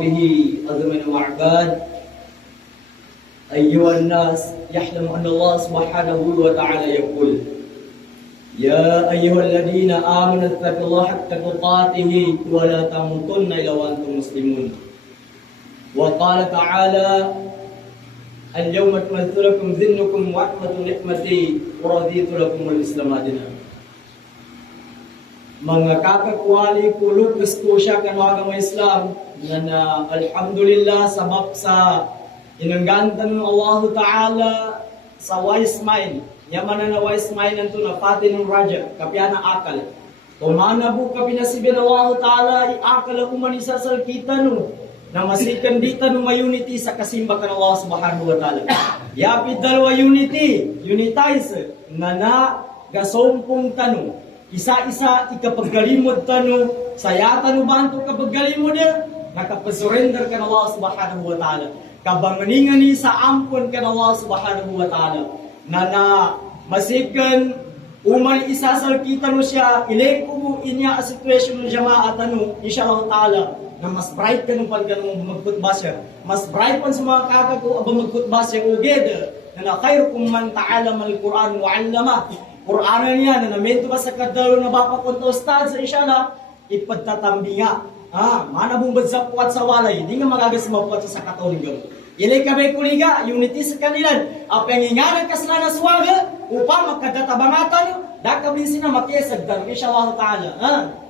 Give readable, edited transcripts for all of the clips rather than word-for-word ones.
وصحبه أزمن وعباد أيها الناس يحلم أن الله سبحانه وتعالى يقول يا أيها الذين آمنوا اتقوا الله حق تقاته ولا تموتن إلا وأنتم مسلمون وقال تعالى اليوم أكملت لكم دينكم وأتممت نعمتي ورضيت لكم الإسلام دينا. Mga kakakwali kulubis ko siya kanwagang Islam na alhamdulillah sabab sa inanggantan ng Allah Ta'ala sa wise mind. Yaman na wise mind nanto na pati ng raja, kapya na akal. Kumana bu kapinasibin Allah Ta'ala, iakal ako manisa sa kita no, na masikan dita no unity sa kasimbakan Allah Subhanahu wa Ta'ala. Yapit dalawa unity, unitize, na gasompong tanong. Isa-isa ikapaggalimod tano, sayata no banto kapaggalimod na, nakapasurrender ka na Allah Subhanahu wa Ta'ala. Kabanganingan ni sa ampon ka na Allah Subhanahu wa Ta'ala. Na masikan, umay isasal kita no siya, ileko mo inya a situation ng jamaat ano, inshallah Ta'ala, na mas bright ka nung pag magkutbas siya. Mas bright pan sa mga kakag ko, abang magkutbas siya, ugeda, na khairukum man ta'alama al-Quran wa 'allama. Qur'anan niya na namento ba sa kadalo na bapakunto ustad sa inshallah ipadtatambi nga. Mana bumbad sa puwat sa walay, hindi nga magagas mapuwat sa katoling gamo. Ilay kabay kuliga, unity sa kanilan, apenginganan kasalanan sa walga, upang magkadatabangatan nyo, dakabin sina makisag daro, inshallah ta'ala.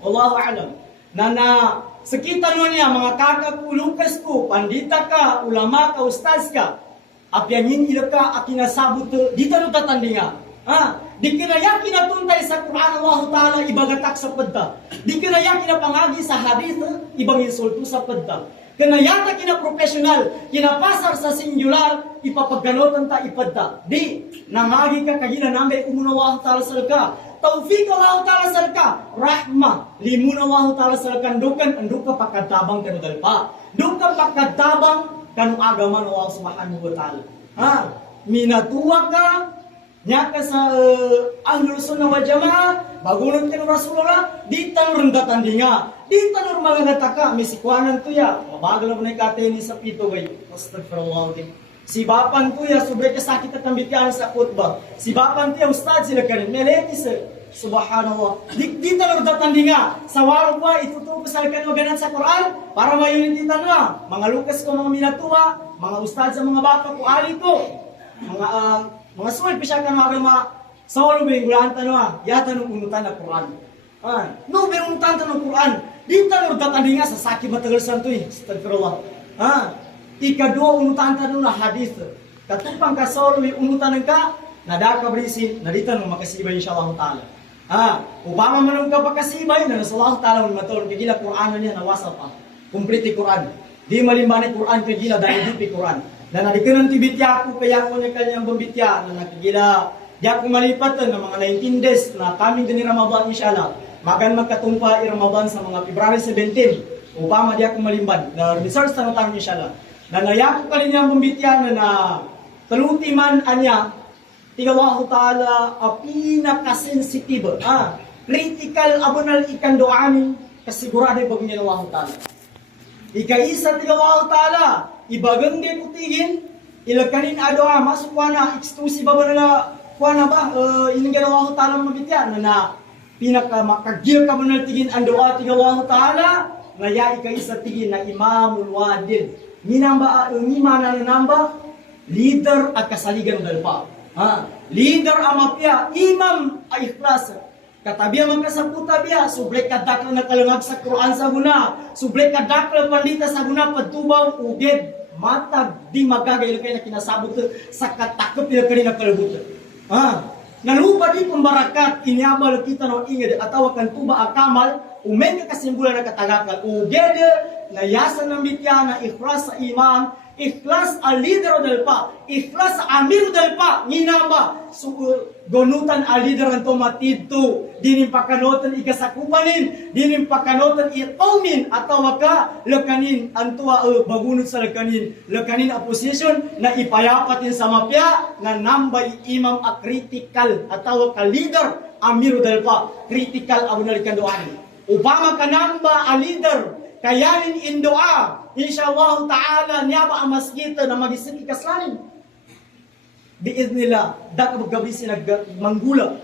Wallahu a'lam. Na sakitan mo niya, mga kakakulukas ko, pandita ka, ulama ka, ustaz ka, apyangin ila ka, akinasabot, dito no tatandinga. Di kinaya kinatuntay sa Quran Allah Ta'ala ibagatak sa padda. Di kinaya kinapangagi sa hadith ibang insulto sa padda. Kinayata kinaprofessional, kinapasar sa singular, ipapaganotan ta ipadda. Di, nangagi ka kagina namay umun Allah Ta'ala salka. Tawfiq Allah Ta'ala salka. Rahma, limun Allah Ta'ala salka. Anduka pagkatabang kanudal pa. Duka pagkatabang kanu agaman Allah Subhanahu wa Ta'ala. Minatuwa ka, nyaka sa Ahlul Sunnah wal Jamaah, bagunan ka ng Rasulullah, di tanong rendatan di nga. Di tanong magangataka, may sikwanan to ya. Mabagal na po na ikateni sa pito kayo. Astagfirullah. Si Bapan to ya, sobrang kasakit at tambitian sa khutbah. Si Bapan to ya, ustad sila kanin. Meletis subhanallah. Di tanong rendatan di nga. Sa waro pa, itutupo sa lakan maganan sa Quran, para mayunitin tanong. Mga lukas ko, mga minatuwa, mga ustad sa mga bata ko, ali ko. Mga suwal pisya ka mga agama sa walo binggulan tanong yata nung unutan na Quran. No, may unutan tanong Quran. Di tanong datang nga sa sakit matagal santo eh. Astagfirullah. Ikadua unutan tanong na hadith. Katupang ka sa walo unutan ka, nadaka berisin, nadita nung makasibay insyaAllah ta'ala. Upama manong ka pakasibay, na nasa Allah ta'ala man matulong kagila Quran na niya nawasa pa. Complete Quran. Di malimbani Quran kagila dahil di Quran. Na nadikanan ti bitya ko, kaya ko na kanyang bambitya, na nakikila, di ako malipatan ng mga 19 days na kaming din ni Ramadan inshallah. Makan magkatumpa i Ramadan sa mga February 17, upama di ako malimban, na research na matang inshallah. Na nayak ko kanyang bambitya na taluti man anya, tiga Allah Ta'ala, pinakasensitive, critical abonal ikan doanin, kasigurado yung bagay niya Allah Ta'ala. Ikaisa tiga Allah Ta'ala, ibagang din utigin, ilagkanin adoa, masuk wana, exclusive ba na wana ba, ininggan Allah Ta'ala mabityan, na pinaka makagil ka mo na tigin ang doa tiga Allah Ta'ala, ngaya ikaisa tigin na imamul wadil, ngimana na namba, leader at kasaligan dalpa. Leader amapya, imam ay ikhlas. Katabiya man ka sa puta biya, sublek kadakla na kalangag sa Quran sa guna, sublek kadakla pandita sa guna, patubaw, uged, matag, di magagay kayo na kinasabot sa katakot nila kanina kalabutan. Nalupa di pembarakat, inyabal kita no inged, atawa kan tuba akamal, umen ka kasimbulan na katagakal, uged, nayasan ng bitya na ikhlas sa iman, ikhlas al leader del pa, ikhlas amir del pa, nginamba, gonutan al leader ang tomatito, dinim pakanotan ikasakupanin, dinim pakanotan itomin, atau maka lekanin antua bagunot sa lekanin a position na ipayapatin sa mapya na nambay imam a critical atau ka leader amir del pa, critical abunalikan doan. Upama ka namba a leader kayanin in doa, insyaallah ta'ala, niya ba ang masjid na mag-isip ikaslanin? Biiznillah, da gabi manggula.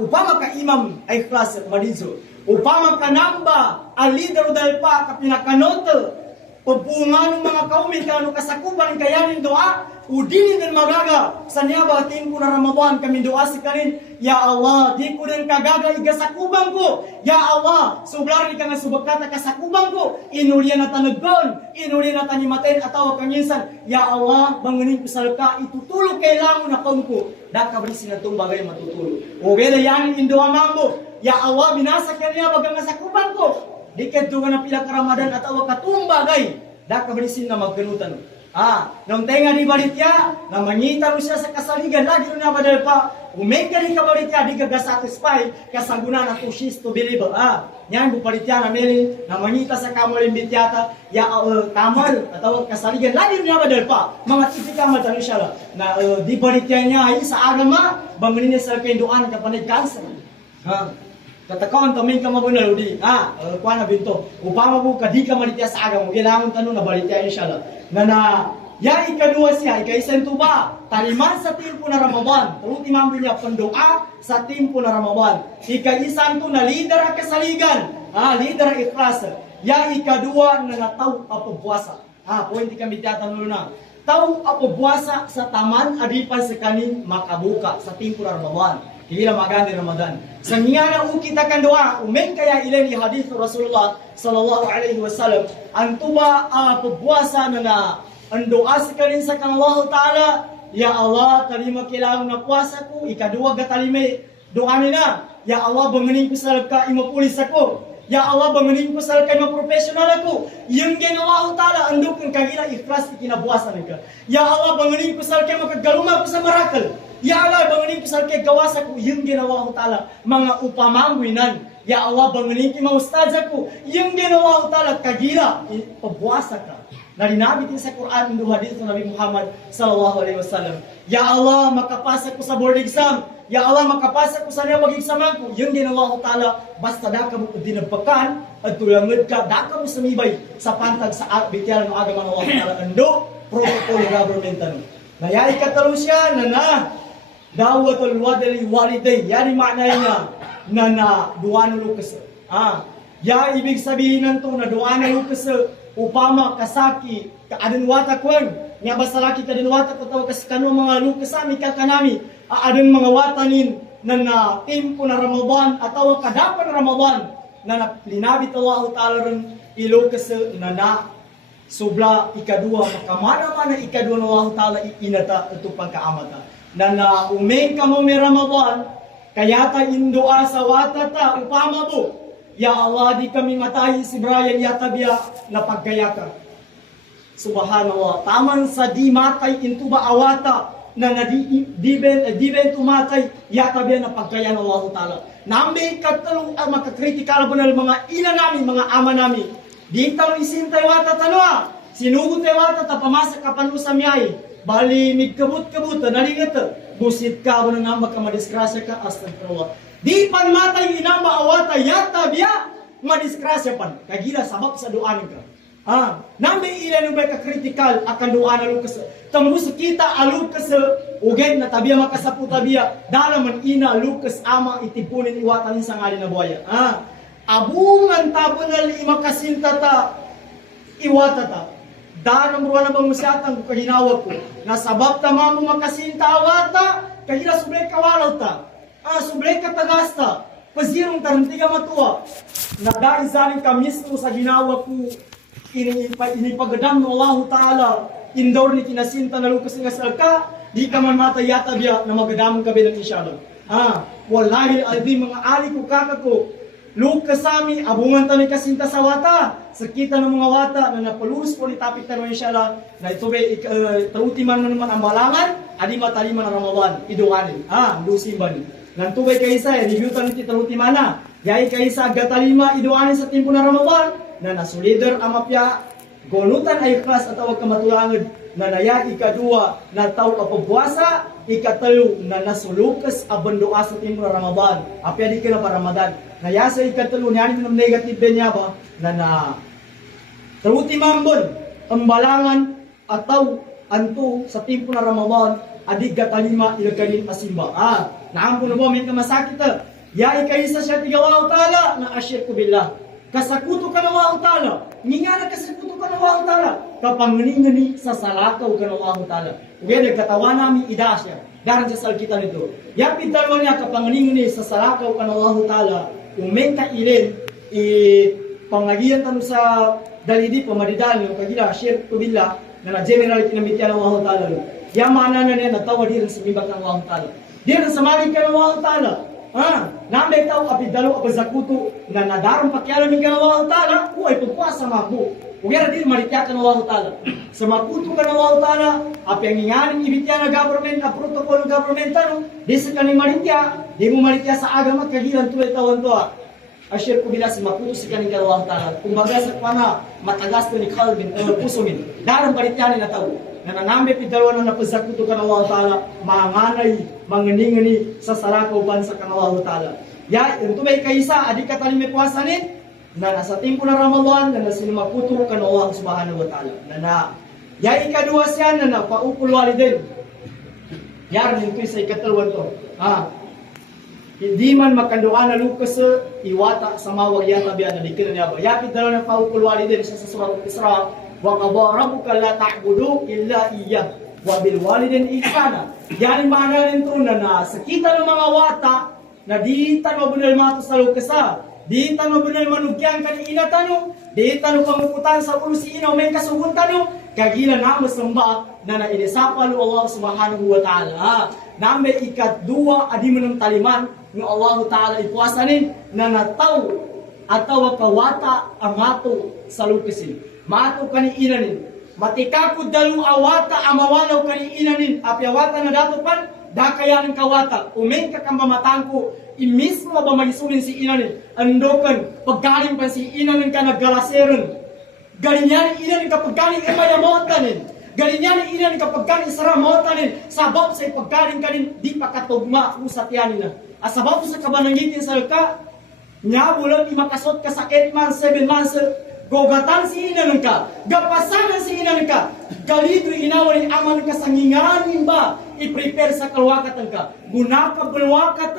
Upama ka imam ay klase marizo. Upama ka namba, a leader dal pa ka pinakanoto. Pagpungan ng mga kaumin kanu kasakupan kayanin doa, udinin din magaga. Sa niya ba timpo na Ramadan kami doa si kanin, ya Allah, di ko din kagaga igasakubang ko. Ya Allah, sublari ka nga subakata kasakubang ko. Inulian na tanaggon, inulian na tanimaten atawa kanginsan. Ya Allah, bangunin ko salka, itutulog kailangan na ko. Daka beri sinatong bagay matutulog. O gaya yan indoa mambo. Ya Allah, binasa ka niya bagang nasakubang ko. Diket juga na pila ka Ramadan atawa katumbagay. Daka beri sin na magganutan. Nung tenga di balitya, na mangita mo siya sa kasaligan, lagi na badal pa, umengka di ka balitya, di ka satisfy, kasanggunan na to she's to believe. Yan, bupalitya na meli, na mangita sa kamal imbityata, ya kamal, atau kasaligan, lagi na badal pa, mga tipikamal tanong siya na di balitya niya ay sa agama, bangunin niya sa kainduan kapanay cancer. Katakon tamin ka mabunal udi. Kuana binto. Upama mo kadi ka malitya sa agam, kailangan tanong na balitya inshallah. Ya ikadua siya, ikaisan tuba. Taliman sa timpo na Ramadan. Ultimam niya pandoa sa timpo na Ramadan. Ikaisan to na leader ang kasaligan. Leader ikhlas. Ya ikadua na nataw apo puasa. Pointi kami tiyatanong na. Taw apo puasa sa taman adipan sa kanin makabuka sa timpo na Ramadan. Hila maganda Ramadan. Sa niya na kita kan doa, umen kaya ilan ni hadith Rasulullah sallallahu alaihi wasallam, antuba pagbuasa na ang doa sa kanin sa kan Allah Ta'ala, ya Allah, talima kailangan na puasa ko, ikadua gatalime, doa na, ya Allah, banganin ko sa ka, imapulis ako, ya Allah, banganin ko sa ka, imaprofessional ako, yung ginawa Allah Ta'ala, andok ang kagila, ikhlas, ikinabuasan ka, ya Allah, banganin ko sa ka, makagaluma ko sa marakal, ya Allah, bangunin ko sa kay gawasa ko, yung ginawa ko tala, mga upamangwinan. Ya Allah, bangunin ko mga ustadza ko, yung ginawa ko tala, kagila, pabuasa ka. Narinabi din sa Quran, yung hadith ng Nabi Muhammad sallallahu alaihi wasallam. Ya Allah, makapasa ko sa board exam. Ya Allah, makapasa ko sa niya mag-examan ko. Yung ginawa ko tala, basta da ka mo dinagpakan, at tulangad ka, da ka mo sumibay sa pantag sa bityan ng agaman ng Allah tala. Ando, protocol governmental. Nayari ka talo siya, dawatul wadali waliday. Yan yung makna niya na duwa na lukas. Ya ibig sabihin nito na duwa na lukas upama kasaki kaadunwata kwan. Nga basalaki kadunwata katawa kasi kano mga lukas ami kakanami. Adun mga watanin na timpo na Ramadan atawa kadapan Ramadan na linabit Allah Ta'ala rin ilukas na subla ikadua makamana-mana ikadua na Allah Ta'ala inata ito pangkaamata. Na umeng ka mo may Ramadan, kaya ta indoa sa watata, upama mo, ya Allah, di kami matay si Brian Yatabia na pagkaya ka. Subhanallah, taman sa di matay intuba awata, na di ben tumatay, Yatabia na pagkaya ng Allah Ta'ala. Nambi katalong makakritikal po ng mga ina namin, mga ama namin. Di talong isintay wata tanwa, sinugot ay wata, tapamasa kapan sa miyay. Bali, migkabut-kabut, nalingat, busit ka, wala nga magkamadiskrasya ka, astagfirullah. Di pan matay ina maawata, yata biya, madiskrasya pan. Kagila, sabab sa doanin ka. Nambi ilan yung may kakritikal, akan doa na lukas. Tambus kita, alukas, ugay na tabiya makasapu tabiya, dalaman ina, lukas, ama, itipunin, iwatanin sa ngali na buhaya. Abungan tabo na lima kasintata, iwatata. Darang ruwa na bangusyatan ko kahinawag ko. Nasabab tama mo makasinta awata, kahila sublay kawalaw ta. Sublay katagasta. Pasirong tarantiga matuwa. Nadain zaling ka mismo sa ginawag ko. Inipagadam ng Allah Ta'ala. Indoor ni kinasinta na lukas nga salka. Di ka man matayata biya na magadamong kabilang isyadong. Wallahi aldi mga ali ko kakako. Lukas sami, abungan tani kasinta sa wata. Sakita ng mga wata na napalus po ni tapik tanong inshallah. Na ito ba'y tautiman na naman ang malangan. Adi mataliman ang Ramadan. Iduanin. Lusimban. Nantubay kaisa, reviewtan ni tautiman na. Yay kaisa gatalima iduanin sa timpo na Ramadan. Na nasulider ang mapya. Gonutan ay klas at tawag kamatulangad. Na naya ikadua na tao kapagbuasa. Ikatalo na nasulukas abandoa sa timpo na Ramadan. Apya di ka na pa Ramadan. Naya sa ikatalo, niyanin ng negative din niya ba, na Teruti mambon, pembalangan atau antu sa timpo na Ramadan, adig gatalima ilaganin pasimba. Naampun mo, may kamasakit ya ikaisa siya tiga Allah Ta'ala na asyirku billah. Kasakuto ka na Allah Ta'ala. Ngingana kasakuto ka na Allah Ta'ala. Kapangani sa salakaw ka na Allah Ta'ala. Uwe nagkatawa namin idasya. Daran sa salkitan nito. Yapit dalawa niya kapangani sa salakaw ka na Allah Ta'ala. Umeng ka ilin, pangagian tanong sa dalidi pamadidal yung kagila asyirku billah na na-general kinamitian ng Allah Ta'ala. Yamana na niya natawa din sa mibak ng Allah Ta'ala. Din sa mali ka ng Allah Ta'ala. Namay tao abidalo abazakuto na nadarang pakyalan ng Allah Ta'ala, ay pagpuasa mabu. Kaya din maritya ka ng Allah Ta'ala. Sa maputo ka ng Allah Ta'ala, api ang inganing ibitya na government, na protocol ng government, di sa kaning maritya, di mo maritya sa agama kagilan tuloy tawan to. Asyir ko bila si maputo si kaning Allah Ta'ala. Kumbaga sa pana, matagas to ni Calvin, puso min. Darang maritya ni na tao. Na nanambe pidalwa na napazakuto ka ng Allah Ta'ala, manganay, manganingani sa salakaw bansa ka ng Allah Ta'ala. Ya, ito may kaisa, adik ka talim may puwasa ni, na nasa timpo na Ramadan, na nasilimaputo ka ng Allah Subhanahu wa Ta'ala. Ya, ikadua siya na napaupul walidin. Yar, ito sa ikatalwan to. Hindi man makandoan na lukas iwata sa mawag yata biya na dikin na niya ba. Ya, pidalwa na paupul walidin siya sa surah Isra. Wa qadara rabbuka la ta'budu illa iyyah wa bil walidayni ihsana. Yani mana nito na sa kita ng mga wata na di tanong bunal mato sa lukasa, di tanong bunal manugyan kanina tanong, di tanong panguputan sa ulo si inaw may kasugun tanong, kagila na masamba na nainisapa lo Allah Subhanahu wa Ta'ala. Na may ikadua adi mo ng taliman ng Allah Ta'ala ipuasanin na nataw ataw kawata ang ato sa lukasin. Mato kani inanin. Matikaku dalu awata amawalaw kani inanin. Api awata na dato pan, dakayan kawata. Umeng kakamamatangko, imismo ba magisunin si inanin. Andokan, paggaling pa si inanin ka naggalaseron. Galinyan inanin ka paggaling imayamotanin. Galinyan inanin ka paggaling saramotanin. Sabab sa paggaling kanin, di pa katugma usat yanin na. Asabab sa kabanangitin sa ka, nya bulan imakasot ka sa 8 months, 7 months, gogatan si inanin ka, gapasanan si inanin ka, galito inawan ni aman ka sa nginganin ba, i-prepare sa kalwakatan ka, guna ka balwakat,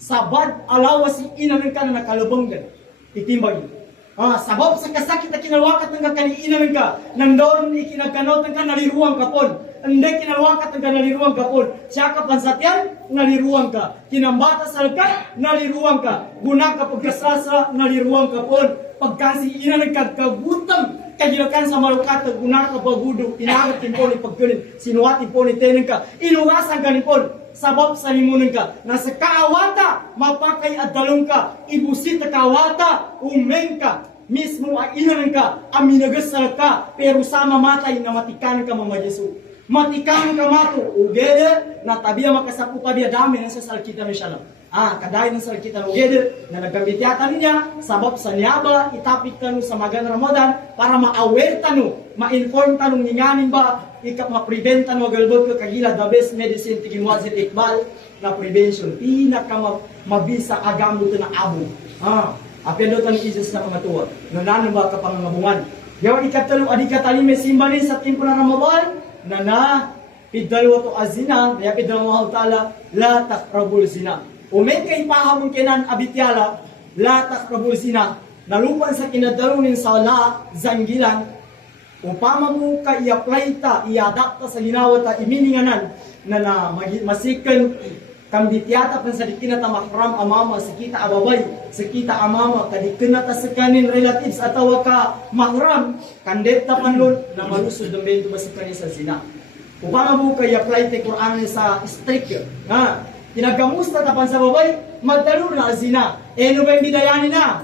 sabad alawa si inanin ka na nakalubanggan, itimbag. Sabab sa kasakit na kinalwakat ng kani inanin ka, nandoon ikinagkanotan ka, naliruang ka pon. Hindi kinalwakat ng ka, naliruang ka pon. Siya ka pansatyan, naliruang ka. Kinambata sa ka, naliruang ka. Guna ka pagkasrasa, naliruang ka pon. Pagkasi ina nagkagkagutang kagilakan sa malukat guna ka bagudo inagat timpon ni pagkunin sinuwat timpon ni tenen ka inugasan ka nipon sabab sa limunan ka nasa kaawata mapakay at dalong ka ibusit na kaawata umeng ka mismo ay inanan ka aminagasal ka pero sama matay na matikanan ka mamajesu matikanan ka mato ugede na tabiya makasapu pa biya dami sa salkita ni shalom. Kadayon ng salkita ng ugede na nagkambityatan niya, sabab sa niyaba, itapik tanu sa magan Ramadan, para ma-aware tanu, ma-inform tanu ninganin ba, ikap ma-prevent tanu agalbog ka kagila, the best medicine tigin wazit ikbal, na prevention, pinaka mabisa agamo ito na abo. Apendo tanu Jesus na kamatuwa, nanano ba kapangangabungan. Yawan ikatalo, adikatali may simbalin sa timpo ng Ramadan, na pidalwa to azina, kaya pidalwa Allah Ta'ala, la taqrabul zina. Umay kay pahamon kenan abityala, la taqrabul zina, nalupan sa kinadalunin sa la zanggilan, upama mo ka i-apply ta, i-adapta sa ginawa ta, imininganan, na masikan kambityata pan sa dikinata mahram amama, sa kita ababay, sa kita amama, kadikinata sa kanin relatives, atawa ka mahram, kandeta panlon, na malusod ng bento masikanin sa zina. Upama mo ka i-apply ta Quran sa strict, kinagamusta tapan sa babay, magtalur na zina. Ano ba yung bidayanin na?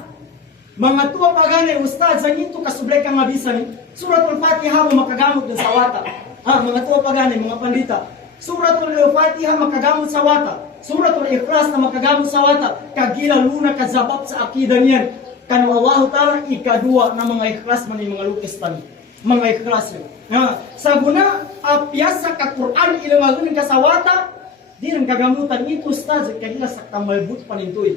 Mga tuwa pagani, ustad, sa ngito kasublay kang mabisan, Suratul Fatiha mo makagamot ng sawata. Mga tuwa pagani, mga pandita, Suratul Fatiha makagamot sa wata. Suratul Ikhlas na makagamot sa wata. Kagila luna kazabab sa akida niyan. Kanu Allah Ta'ala ikadua na mga ikhlas man yung mga lukas tani. Mga ikhlas yun. Sa guna, apyasa ka Quran ilangagunin ka sa wata, di nang kagamutan ito, ustaz, kagila sa kamalbut panintoy.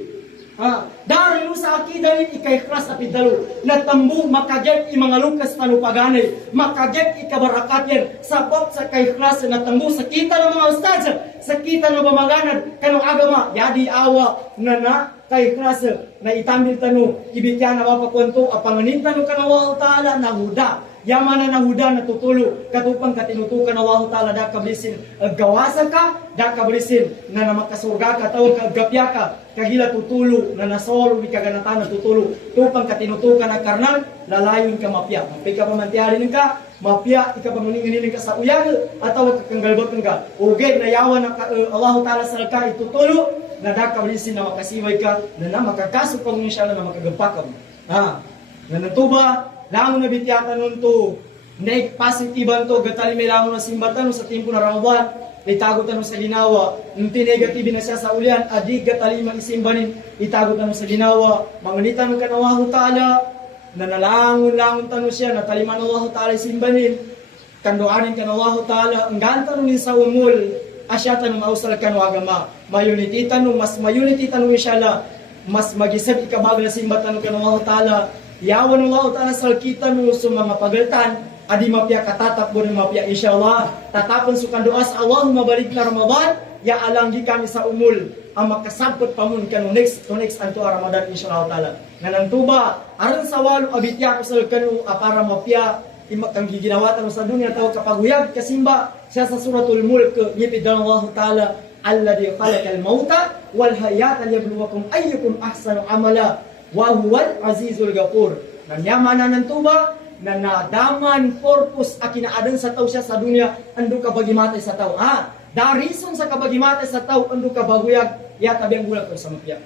Dari mo sa akida ni ikay-kras apid dalo. Natambu makaget i mga lukas panupaganay. Makaget ikabarakat yan. Sabot sa kay-kras natambu sa kita ng mga ustad. Sa kita ng pamaganad. Kanong agama. Yadi awa na kay-kras na itambil tanu. Ibigyan na mapakwento. Apanganin tanu kanawa ta'ala na huda. Yaman na nahuda na tutulo, katupang katinutukan na Allah Ta'ala da kablisin, gawasan ka, da kablisin, na namakasurga ka, tawag kagapya ka, kagila tutulo, na nasolo, ikaganatan na tutulo, tupang katinutukan na karnal, lalayon ka mapya. Mapi ka pamantiyarin ka, mapya, ika pamuninganin ka sa uyag, at tawag kakanggalbatan ka. Ugay, nayawan na Allah Ta'ala sa ka, itutulo, na da kablisin na makasiway ka, na makakasupang mo siya na makagampakam. Na natuba, langon na bityatan nun to, positiban to, gatali may langon na simbatan sa timpo na Ramadan, itago tanong sa ginawa, nung tinegative na siya sa ulian, adig gatali mag-isimbanin, itago tanong sa ginawa, manganitan ng kanawaho ta'ala, na nalangon tanong siya, nataliman nawaho ta'ala isimbanin, kandoanin kanawaho ta'ala, ang gantan nun sa umul, asya tanong ausal kanawagama, mayuniti tanong, mas mayuniti tanong isyala, mas mag-isip ikabagla simbatan ng kanawaho ta'ala, yawan Allah Ta'ala salkita mo sa mga pagaltan, adi mapya katatak mo ng mapya insyaAllah, tatapon sukan doa sa Allah, mabalik na Ramadan, ya alanggi kami sa umul, ang makasabot pa mun ka no next anto Ramadan insyaAllah Ta'ala. Nga tuba, aron sa walo abitya ko sa kanu para mapya, imakang giginawatan mo sa dunya, tawag kapaguyag, kasimba, siya sa suratul mulk, ngipid na Allah Ta'ala, alladhi khalaqal mauta, wal hayata liyabluwakum ayyukum ahsanu amala, wa huwal azizul ghafur. Nanyamanan ng tuba na nadaman purpose a kinaadan sa tao siya sa dunya ando ka bagimatay sa tao. Darison sa kabagimatay sa tao ando ka baguyag ya tabi ang gulag ko sa mapya.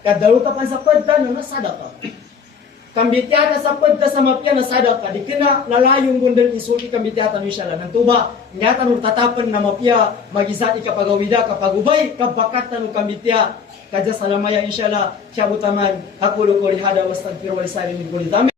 Kadalo ka pan sa padda na nasada ka. Kambityata sa padda sa mapya nasada ka. Di kina lalayong gundal isulti kambityata ni siya lang. Tuba ngatan ug tatapan na mapya magisat ikapagawida kapagubay kabakat tanu kambitya. Kaja salamaya inshallah, syabutaman, aku lukuli hada wastaghfiru wa lisani min kulli dhanbi.